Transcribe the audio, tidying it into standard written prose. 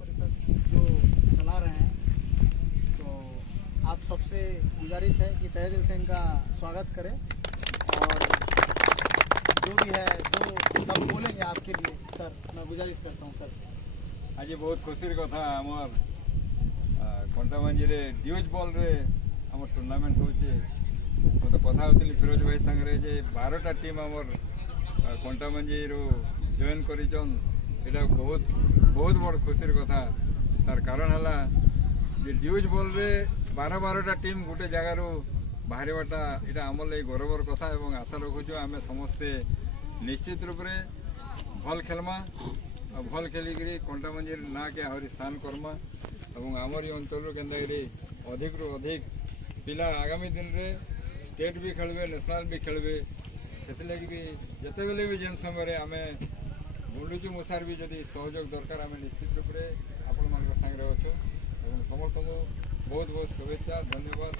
परिषद जो चला रहे हैं, तो आप सबसे गुजारिश है कि तहे दिल से इनका स्वागत करें और जो भी है जो सब बोलेंगे आपके लिए। सर मैं गुजारिश करता हूँ सर से। आज बहुत खुशी कथा आमर कंटाबांजी ड्यूज बॉल रे आम टूर्नामेंट होचे मत कथा होती फिरोज भाई सांगे जे 12टा टीम आमर कंटाबांजी जॉइन करिचन एटा बहुत बहुत बड़ खुशी कथा। तार कारण है जे ड्यूज बॉल रे 12टा टीम गोटे जगार बाहरवाटा यहाँ आम लगे गौरवर कथा और आशा रखुचु आम समस्ते निश्चित रूप से भल खेलमा भल खेलिकी कंटाबांजी ना के आहरी स्थान करमा और आमर ये अंचल के अधिक रु अधिक पिला आगामी दिन में स्टेट भी खेलबे नेशनल भी खेलबे से लगी भी जिते बेले भी जेन समय आम बुलुचु मुसार भी जदि सहयोग दरकार आम निश्चित रूप से आपण मान सागर अच्छु और समस्त को बहुत बहुत शुभेच्छा धन्यवाद।